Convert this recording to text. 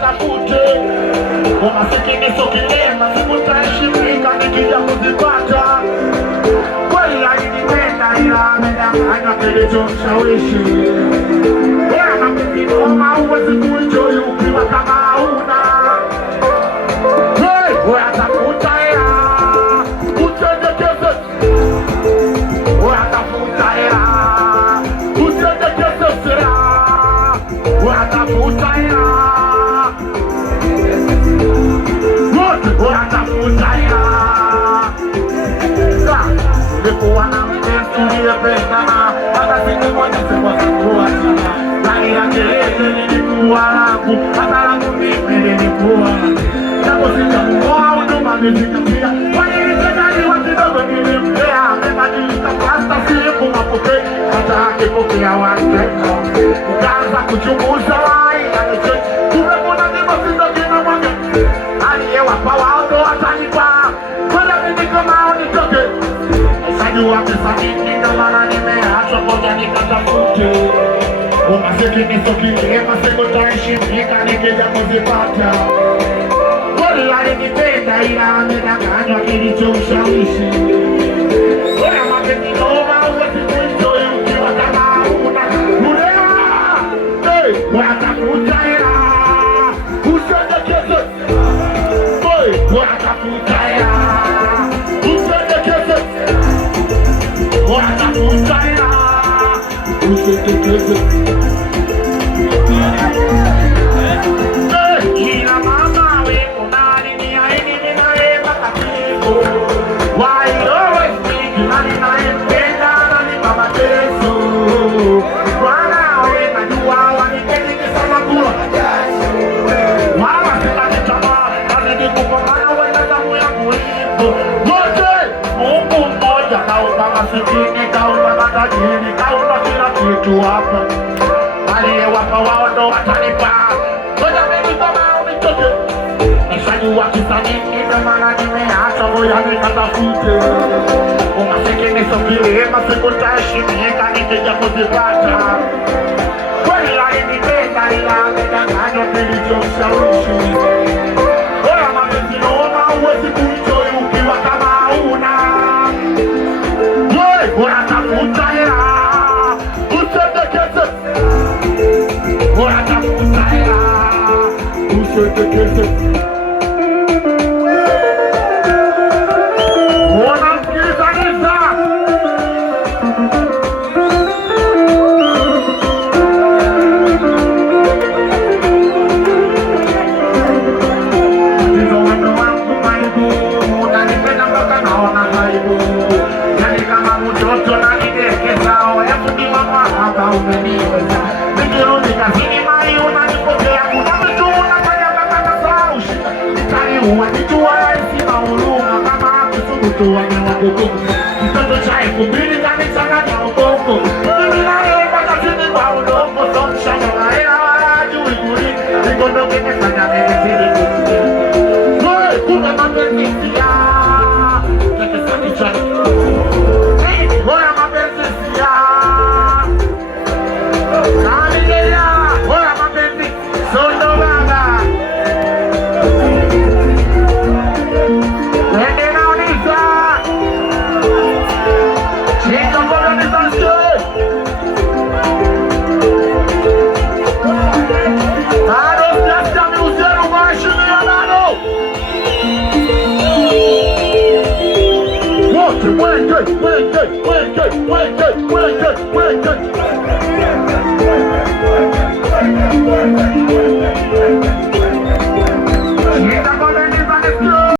nikatafute. Umasikini sio kilema, sikutaheshimika nikija kuzipata. Kweli alinipenda ila amedanganywa kilichomshawishi. Wewe mapenzi noma, huwezi kuenjoy ukiwa kama hauna. Wewe atafuta hela, usendekeze. Wewe atafuta hela, usendekeze sera. Wewe atafuta hela, wewe atafuta hela. Nilikuwa na mpenzi tuliyependana, hata siku moja sikuachana. Ndani ya kelele nilikuwa langu, hata langu mimi nilikuwa. Japo sijamuoa huduma nilizikamia, walinitendani wa kidogo nilimpea. Amebadilika pasta siku mapokea, hata akipokea wake. Nikaanza kuchunguza aina niche, kumbe kuna vipo sitokina mwake. Aliyewapa wao ndo atanipa, kwenda mimi kama nitoke. Najua pesa nyingi ndo maana nimeachwa, ngoja nikatafute. Umasikini sio kilema, sikutaheshimika nikija kuzipata. Kweli alinipenda ila amedanganywa kilichomshawishi. Wewe mapenzi noma, huwezi kuenjoy ukiwa kama hauna. Wewe atafuta hela, usendekeze. Wewe atafuta hela, usendekeze. Wewe atafuta hela, usendekeze. Ina mama weko nani ni aini ninaema katiko. Why always think nani naempenda nani baba Yesu. Bwana we najua wanipeni kisama kula. Mama sitaki tamaa, nazidi kupambana wenda damu yangu ipo. Wote Mungu mmoja, kaumba masikini, kaumba matajiri, kaumba kila kitu hapa. Aliyewapa wao ndo watanipa, ngoja mimi kama unitoke. Nishajua kisa nyingi ndo maana nimeacha, ngoja nikatafute. Umasikini sio kilema, sikutaheshimika nikija kuzipata. Kweli alinipenda ila amedanganywa kilichomshawishi. Wewe mapenzi noma, huwezi kuenjoy ukiwa kama hauna. Wewe atafuta hela, usendekeze. Wewe atafuta hela, usendekeze. Unamsikiliza ndizo wendo wangu maibu, unanipenda mpaka naona aibu. Yani kama mtoto nanidekeza, yafudiwa mwaka umeniweza. Nikirudi kazini mai unanipokea, kuna vitu unafanya mpaka nasahau shida. Nitaniua sina huruma, kama kisubutu wanyama kukumu. Mtoto cha 2000 kanichanganya ubongo. Mimi naomba kazini kwa udongo, so mshamba wa hela wala hajui kulima. Nikondoke nifanya mimi zili kukumu. Wewe kuna mapenzi siya, tekesa kichani. Wewe mapenzi siya, kamilia. Wewe mapenzi sondo baba. Wende nauliza Chico Colonization. Aros Jasta Museu Marshall Nano. What? Wait.